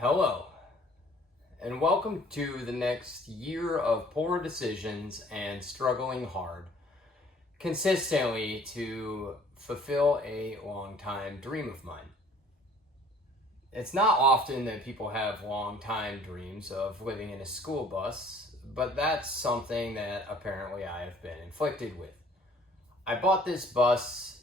Hello, and welcome to the next year of poor decisions and struggling hard consistently to fulfill a long-time dream of mine. It's not often that people have long-time dreams of living in a school bus, but that's something that apparently I have been inflicted with. I bought this bus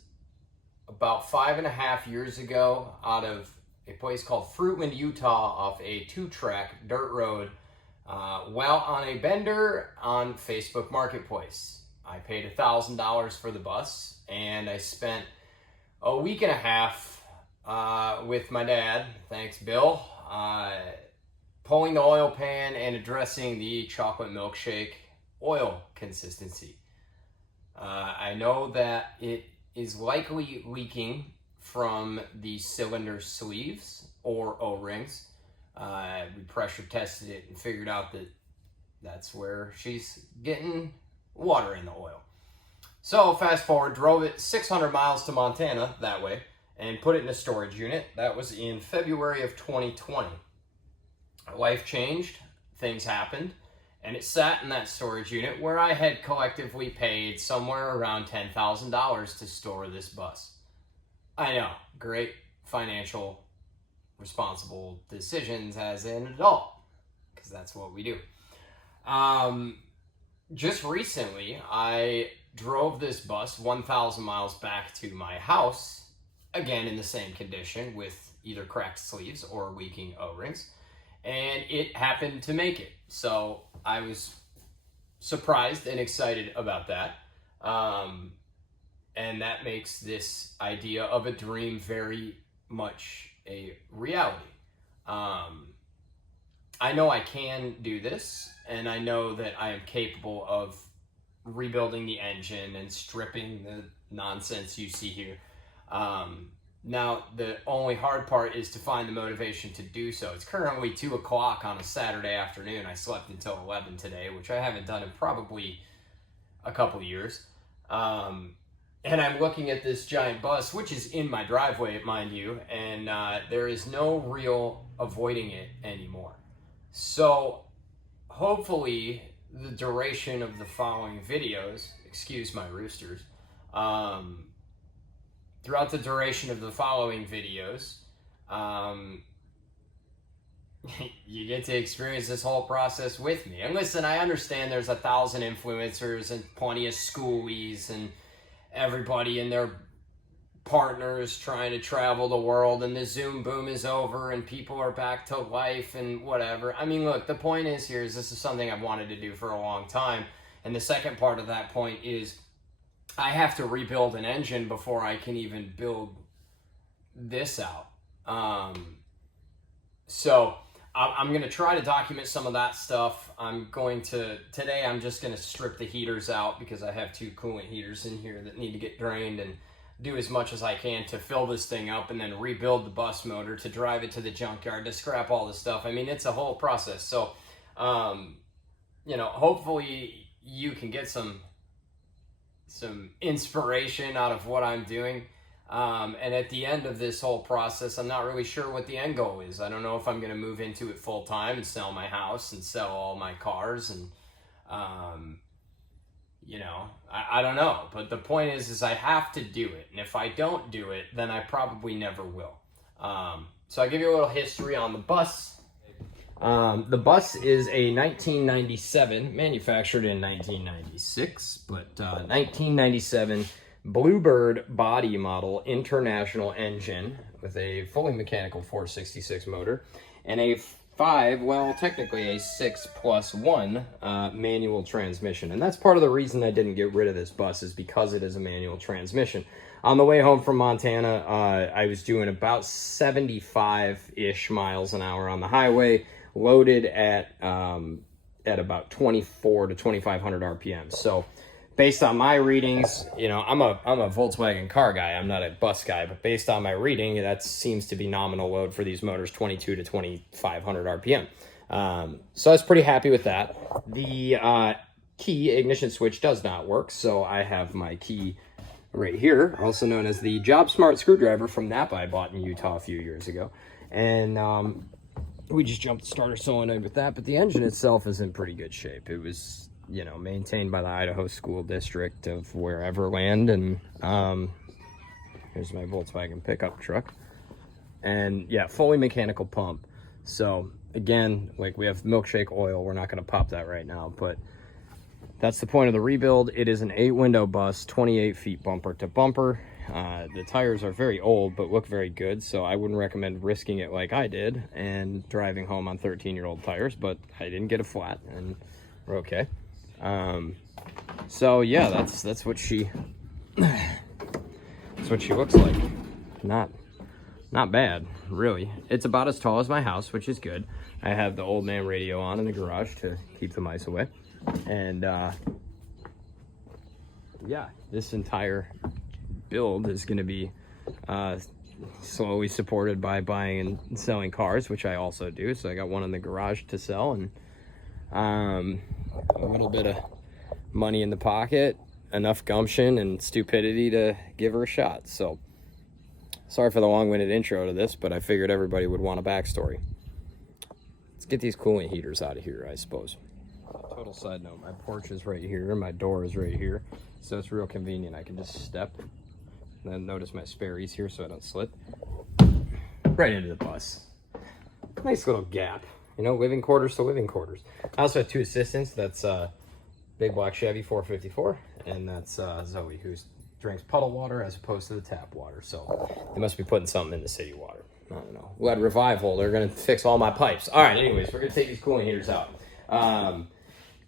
about 5.5 years ago out of a place called Fruitland, Utah, off a 2-track dirt road, well on a bender on Facebook Marketplace. I paid $1,000 for the bus, and I spent a week and a half with my dad, thanks Bill, pulling the oil pan and addressing the chocolate milkshake oil consistency. I know that it is likely leaking from the cylinder sleeves or O-rings. We pressure tested it and figured out that that's where she's getting water in the oil. So fast forward, drove it 600 miles to Montana that way and put it in a storage unit. That was in February of 2020. Life changed, things happened, and it sat in that storage unit where I had collectively paid somewhere around $10,000 to store this bus. I know, great financial, responsible decisions as an adult, because that's what we do. Just recently, I drove this bus 1,000 miles back to my house, again in the same condition with either cracked sleeves or leaking O-rings, and it happened to make it. So I was surprised and excited about that. And that makes this idea of a dream very much a reality. I know I can do this, and I know that I am capable of rebuilding the engine and stripping the nonsense you see here. Now, the only hard part is to find the motivation to do so. It's currently 2 o'clock on a Saturday afternoon. I slept until 11 today, which I haven't done in probably a couple years. And I'm looking at this giant bus, which is in my driveway, mind you, and there is no real avoiding it anymore. So hopefully the duration of the following videos, excuse my roosters, throughout the duration of the following videos, you get to experience this whole process with me. And listen, I understand there's 1,000 influencers and plenty of schoolies and everybody and their partners trying to travel the world, and the Zoom boom is over and people are back to life and whatever. I mean, look, the point is here is this is something I've wanted to do for a long time. And the second part of that point is I have to rebuild an engine before I can even build this out. So I'm going to try to document some of that stuff. Today I'm just going to strip the heaters out because I have 2 coolant heaters in here that need to get drained, and do as much as I can to fill this thing up and then rebuild the bus motor, to drive it to the junkyard, to scrap all this stuff. I mean, it's a whole process. So, hopefully you can get some inspiration out of what I'm doing. And at the end of this whole process, I'm not really sure what the end goal is. I don't know if I'm going to move into it full time and sell my house and sell all my cars. And, I don't know. But the point is I have to do it. And if I don't do it, then I probably never will. So I'll give you a little history on the bus. The bus is a 1997, manufactured in 1996, but 1997 Bluebird body model international engine with a fully mechanical 466 motor and a 6+1 manual transmission. And that's part of the reason I didn't get rid of this bus, is because it is a manual transmission. On the way home from Montana, I was doing about 75-ish miles an hour on the highway, loaded at about 24 to 2,500 RPM. So based on my readings, I'm a Volkswagen car guy. I'm not a bus guy, but based on my reading, that seems to be nominal load for these motors, 22 to 2,500 RPM. So I was pretty happy with that. The key ignition switch does not work, so I have my key right here, also known as the JobSmart screwdriver from Napa I bought in Utah a few years ago. And we just jumped the starter solenoid with that, but the engine itself is in pretty good shape. It was, you know, maintained by the Idaho School District of wherever land, and here's my Volkswagen pickup truck. And yeah, fully mechanical pump. So again, like, we have milkshake oil. We're not going to pop that right now, but that's the point of the rebuild. It is an 8-window bus, 28 feet bumper to bumper. The tires are very old, but look very good, so I wouldn't recommend risking it like I did and driving home on 13-year-old tires, but I didn't get a flat, and we're okay. So yeah, that's what she looks like. Not bad, really. It's about as tall as my house, which is good. I have the old man radio on in the garage to keep the mice away. And yeah, this entire build is going to be slowly supported by buying and selling cars, which I also do. So I got one in the garage to sell, and a little bit of money in the pocket, enough gumption and stupidity to give her a shot. So sorry for the long-winded intro to this, but I figured everybody would want a backstory. Let's get these coolant heaters out of here, I suppose. Total side note, my porch is right here, my door is right here, so it's real convenient. I can just step, and then notice my Sperry's here so I don't slip. Right into the bus. Nice little gap, you know, living quarters to living quarters. I also have 2 assistants. That's Big Black Chevy 454, and that's Zoe, who drinks puddle water as opposed to the tap water. So they must be putting something in the city water. I don't know. Lead Revival, they're going to fix all my pipes. All right, anyways, we're going to take these coolant heaters out.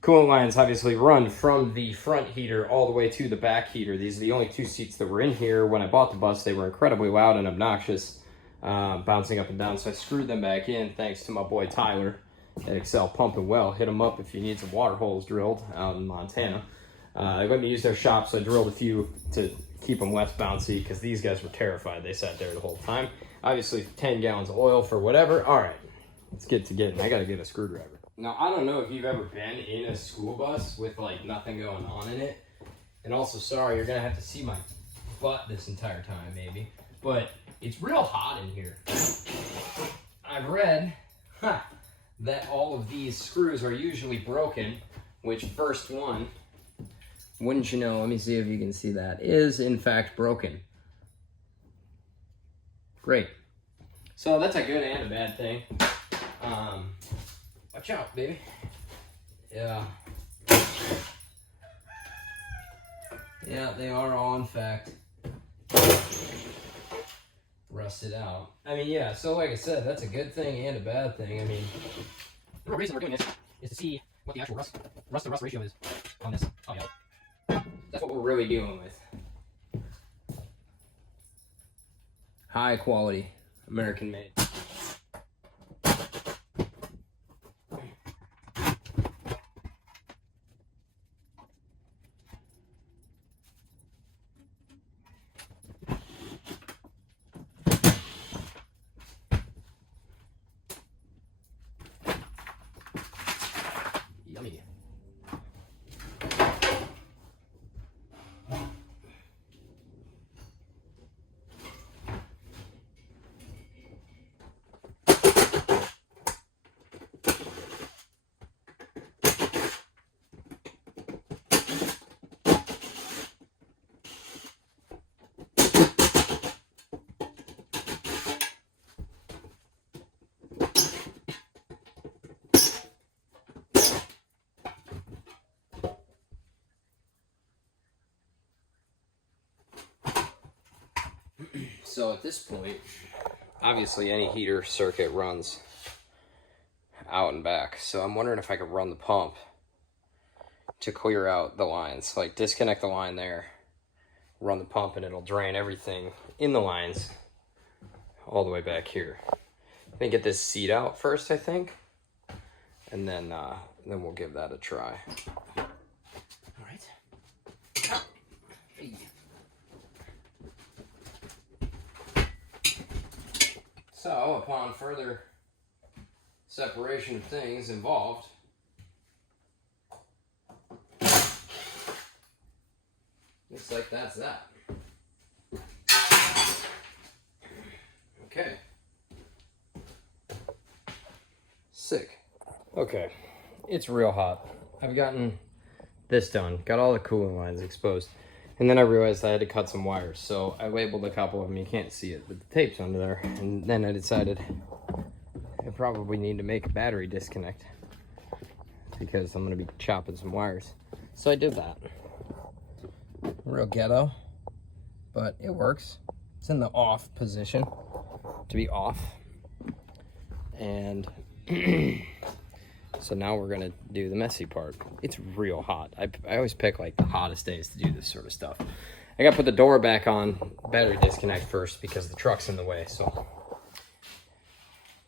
Coolant lines obviously run from the front heater all the way to the back heater. These are the only 2 seats that were in here. When I bought the bus, they were incredibly loud and obnoxious, bouncing up and down, so I screwed them back in thanks to my boy Tyler at Excel Pump and Well. Hit him up if you need some water holes drilled out in Montana. They let me use their shop, so I drilled a few to keep them less bouncy, because these guys were terrified. They sat there the whole time. Obviously 10 gallons of oil for whatever. All right, let's get to getting. I got to get a screwdriver. Now, I don't know if you've ever been in a school bus with, like, nothing going on in it. And also, sorry, you're going to have to see my butt this entire time, maybe. But it's real hot in here. I've read that all of these screws are usually broken, which first one, wouldn't you know, let me see if you can see that, is in fact broken. Great. So that's a good and a bad thing. Watch out, baby. Yeah. Yeah, they are all in fact rusted out. I mean, yeah, so like I said, that's a good thing and a bad thing. I mean, the real reason we're doing this is to see what the actual rust to rust ratio is on this. Oh yeah. That's what we're really dealing with. High quality, American made. Yummy. So at this point, obviously any heater circuit runs out and back. So I'm wondering if I could run the pump to clear out the lines. Like disconnect the line there, run the pump, and it'll drain everything in the lines all the way back here. I'm gonna get this seat out first, I think, and then we'll give that a try. All right. Hey. So, upon further separation of things involved, looks like that's that. Okay. Okay, it's real hot. I've gotten this done, got all the cooling lines exposed, and then I realized I had to cut some wires, so I labeled a couple of them. You can't see it, but the tape's under there. And then I decided I probably need to make a battery disconnect because I'm gonna be chopping some wires. So I did that. Real ghetto, but it works. It's in the off position to be off. And so now we're gonna do the messy part. It's real hot. I always pick like the hottest days to do this sort of stuff. I gotta put the door back on, battery disconnect first because the truck's in the way, so.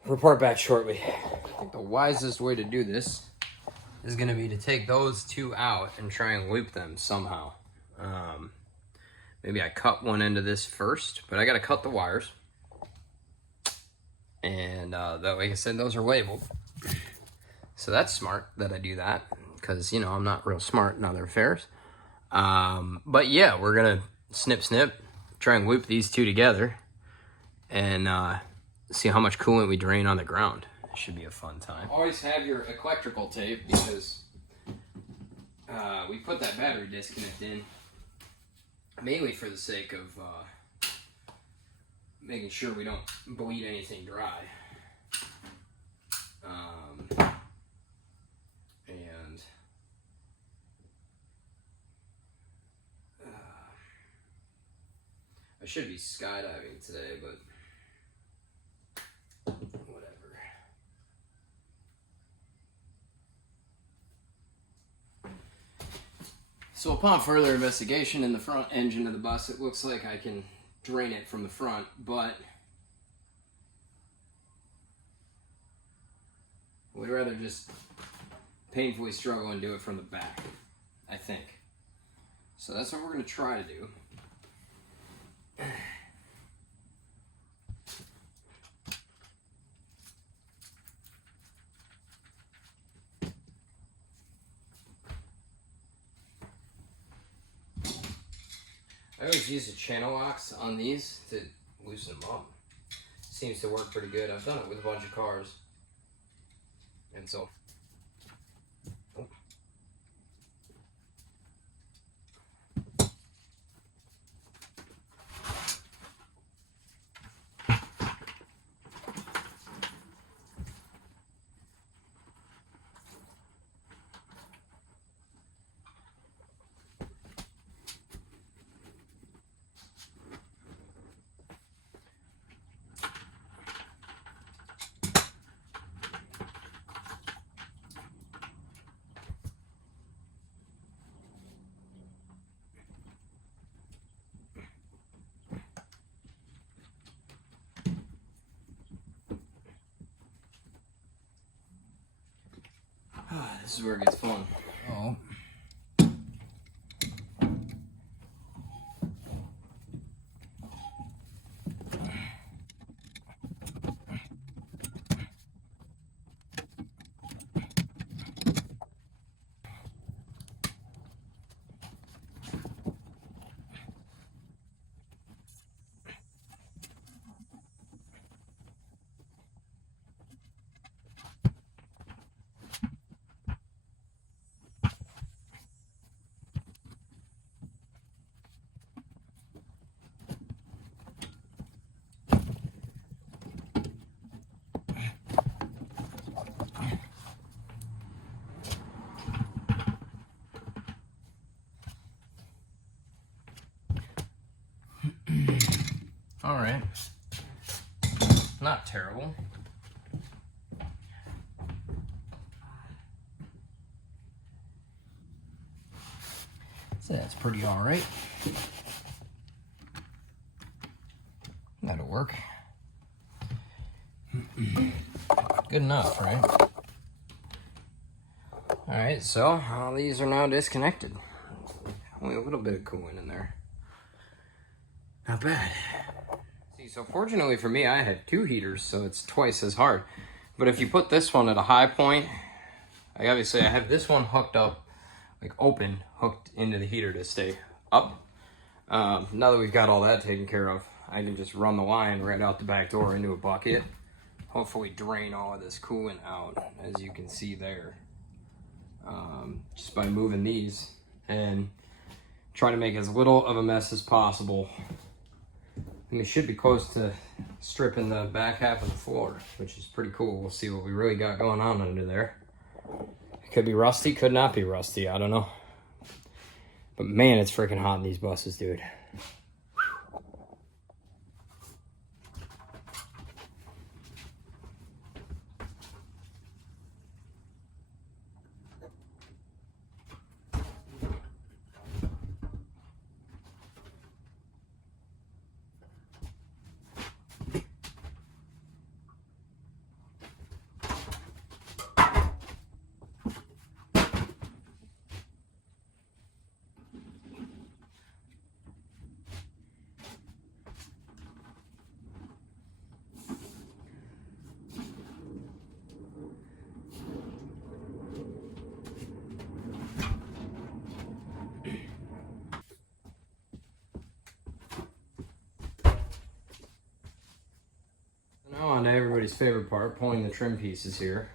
Report back shortly. I think the wisest way to do this is gonna be to take those two out and try and loop them somehow. Maybe I cut one end of this first, but I gotta cut the wires. And like I said, those are labeled. So that's smart that I do that because, you know, I'm not real smart in other affairs. But yeah, we're gonna snip, try and loop these two together and see how much coolant we drain on the ground. It should be a fun time. Always have your electrical tape because we put that battery disconnect in mainly for the sake of making sure we don't bleed anything dry. I should be skydiving today, but whatever. So upon further investigation in the front engine of the bus, it looks like I can drain it from the front, but we'd rather just painfully struggle and do it from the back, I think. So that's what we're going to try to do. I always use a channel locks on these to loosen them up. Seems to work pretty good. I've done it with a bunch of cars. And so... This is where it gets fun. Oh. All right, not terrible. So that's pretty all right. That'll work. Good enough, right? All right, so all these are now disconnected. Only a little bit of coolant in there. Not bad. So fortunately for me, I have two heaters, so it's twice as hard. But if you put this one at a high point, I have this one hooked up, like open, hooked into the heater to stay up. Now that we've got all that taken care of, I can just run the line right out the back door into a bucket hopefully drain all of this coolant out, as you can see there, just by moving these and try to make as little of a mess as possible. And we should be close to stripping the back half of the floor, which is pretty cool. We'll see what we really got going on under there. It could be rusty, could not be rusty, I don't know. But man, it's freaking hot in these buses, dude. Now on to everybody's favorite part, pulling the trim pieces here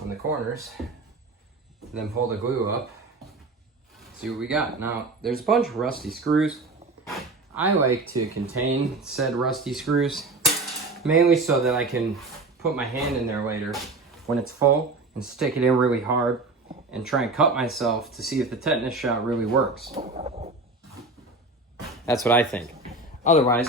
on the corners. Then pull the glue up. See what we got. Now, there's a bunch of rusty screws. I like to contain said rusty screws, mainly so that I can put my hand in there later when it's full and stick it in really hard and try and cut myself to see if the tetanus shot really works. That's what I think. Otherwise,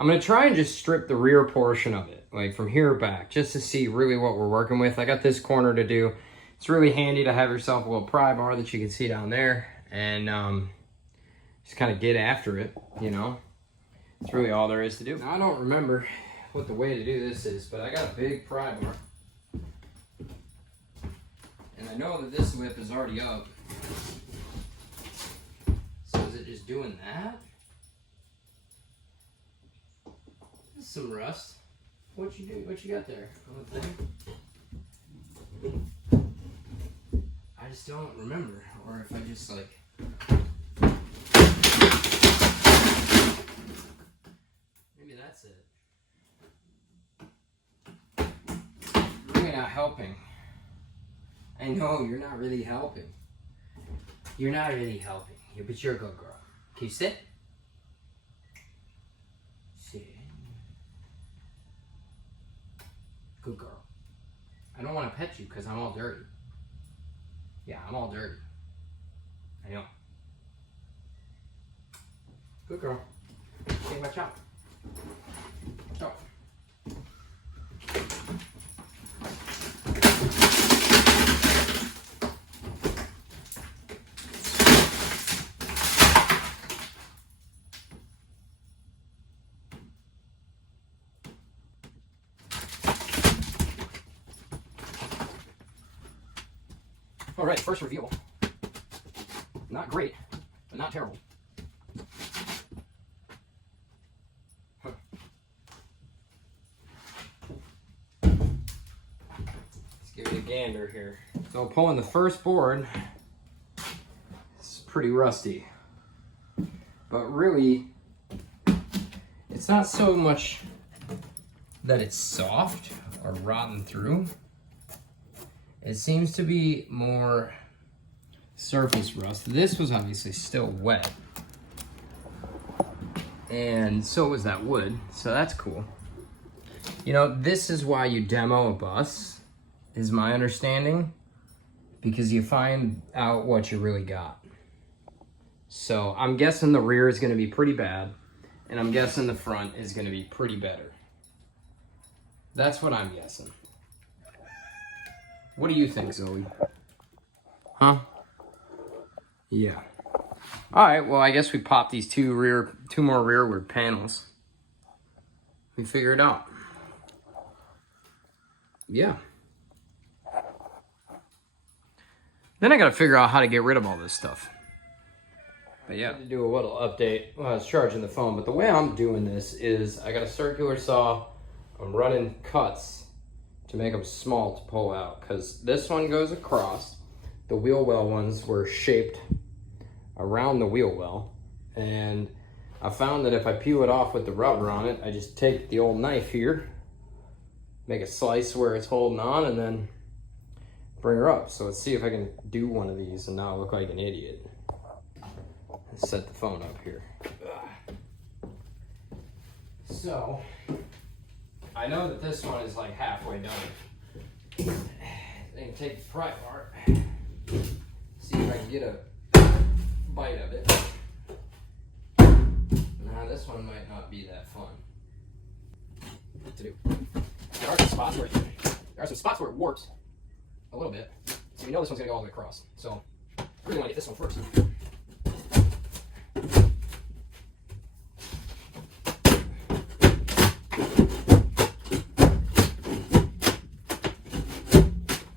I'm gonna try and just strip the rear portion of it, like from here back, just to see really what we're working with. I got this corner to do. It's really handy to have yourself a little pry bar that you can see down there and just kind of get after it, you know. It's really all there is to do. Now, I don't remember what the way to do this is, but I got a big pry bar. And I know that this whip is already up. So is it just doing that? Some rust. What you do? What you got there? I just don't remember, or if I just like. Maybe that's it. You're really not helping. I know you're not really helping. You're not really helping. Yeah, but you're a good girl. Can you sit? Sit. Good girl. I don't want to pet you because I'm all dirty. Yeah, I'm all dirty. I know. Good girl. Okay, watch out. Go. All right, first reveal. Not great, but not terrible. Huh. Let's give it a gander here. So pulling the first board, it's pretty rusty. But really, it's not so much that it's soft or rotten through. It seems to be more surface rust. This was obviously still wet. And so was that wood, so that's cool. You know, this is why you demo a bus, is my understanding, because you find out what you really got. So I'm guessing the rear is gonna be pretty bad, and I'm guessing the front is gonna be pretty better. That's what I'm guessing. What do you think, Zoe? Huh? Yeah. All right, well, I guess we pop these two more rearward panels. We figure it out. Yeah. Then I gotta figure out how to get rid of all this stuff. But yeah, I had to do a little update when I was charging the phone, but the way I'm doing this is I got a circular saw. I'm running cuts to make them small to pull out, because this one goes across. The wheel well ones were shaped around the wheel well, and I found that if I peel it off with the rubber on it, I just take the old knife here, make a slice where it's holding on, and then bring her up. So let's see if I can do one of these and not look like an idiot. Let's set the phone up here. So, I know that this one is like halfway done. I can take the pry bar, see if I can get a bite of it. Now this one might not be that fun to do. There are some spots where it warps a little bit, so you know this one's gonna go all the way across. So I really want to get this one first.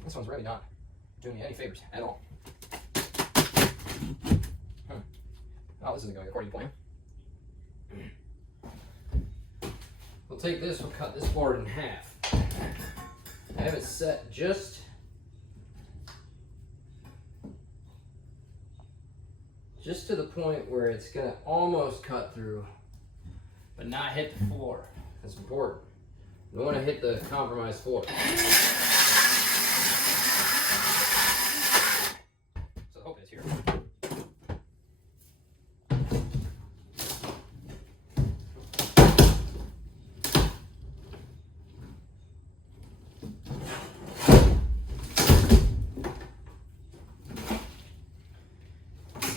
This one's really not doing me any favors at all. Oh, this isn't going according to plan. We'll take this, we'll cut this board in half. I have it set just to the point where it's gonna almost cut through, but not hit the floor. That's important. You don't want to hit the compromised floor. So I hope it's here.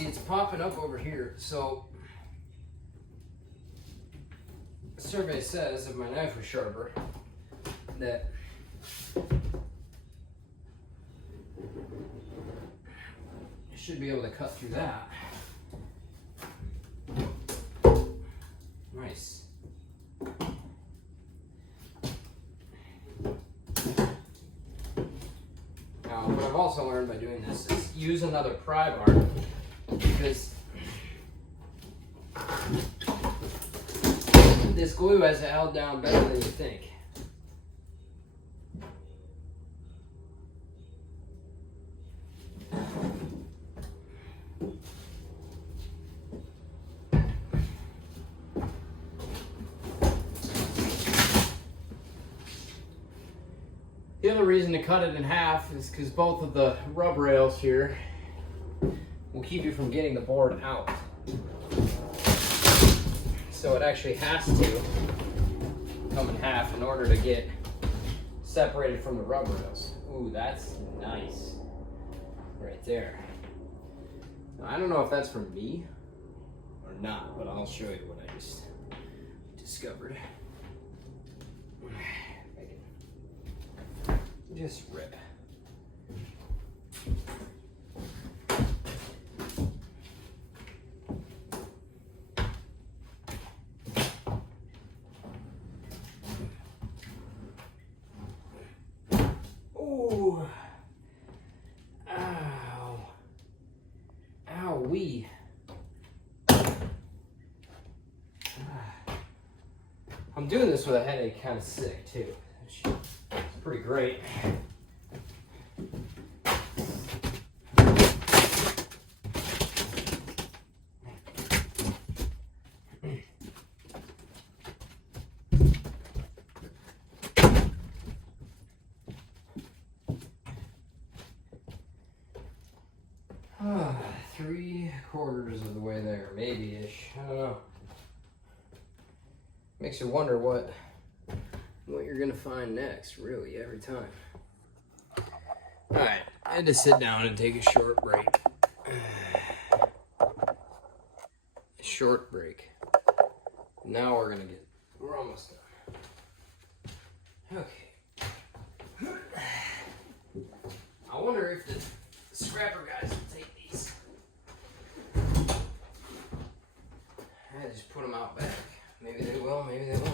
It's popping up over here, so the survey says if my knife was sharper that I should be able to cut through that. Nice. Now what I've also learned by doing this is use another pry bar, because this glue has it held down better than you think. The other reason to cut it in half is because both of the rub rails here will keep you from getting the board out. So it actually has to come in half in order to get separated from the rub rails. Ooh, that's nice. Right there. Now, I don't know if that's from me or not, but I'll show you what I just discovered. Just rip. Ooh. Ow. Ow-wee. I'm doing this with a headache, kind of sick too. It's pretty great. Three-quarters of the way there, maybe-ish. I don't know. Makes you wonder what you're gonna find next, really, every time. Alright, I had to sit down and take a short break. Short break. Now we're almost done. Okay. I wonder if the scrapper guys will take these. I just put them out back. Maybe they will, maybe they won't.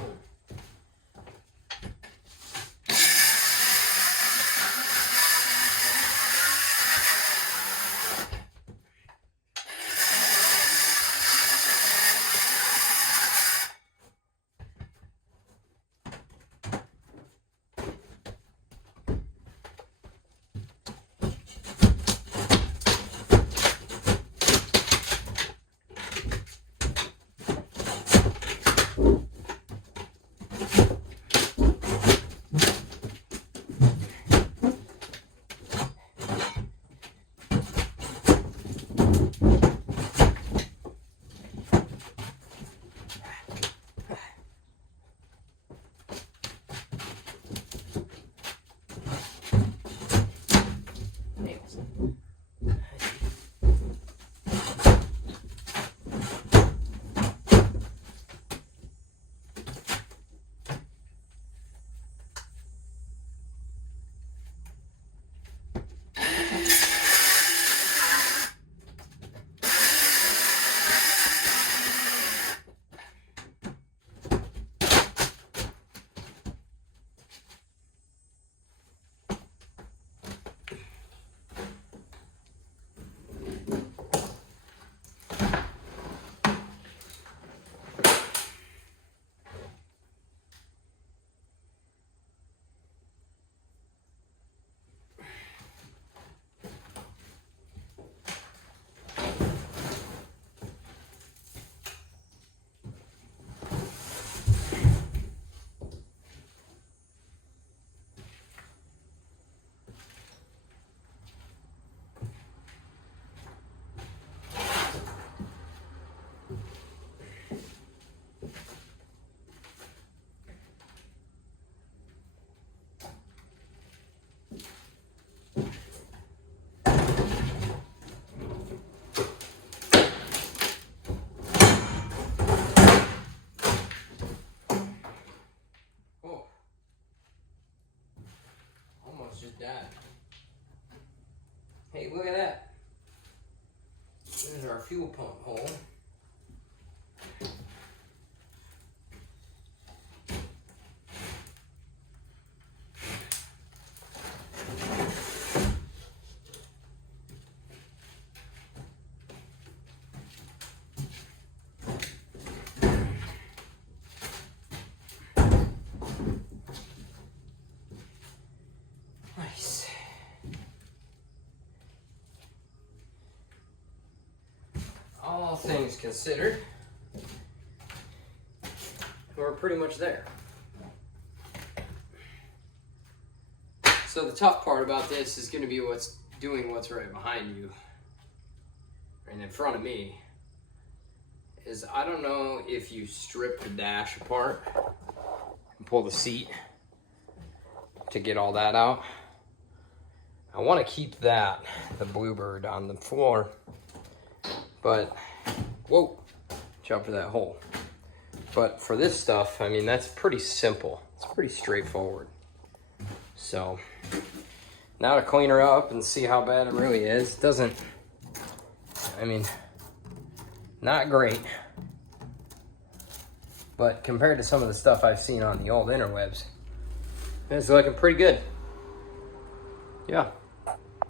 pump hole. Nice. All things considered, we're pretty much there. So the tough part about this is going to be what's right behind you and in front of me. Is I don't know if you strip the dash apart and pull the seat to get all that out. I want to keep that, the Bluebird, on the floor, but whoa, jump for that hole. But for this stuff, I mean, that's pretty simple. It's pretty straightforward. So now to clean her up and see how bad it really is. It doesn't, I mean, not great. But compared to some of the stuff I've seen on the old interwebs, it's looking pretty good. Yeah.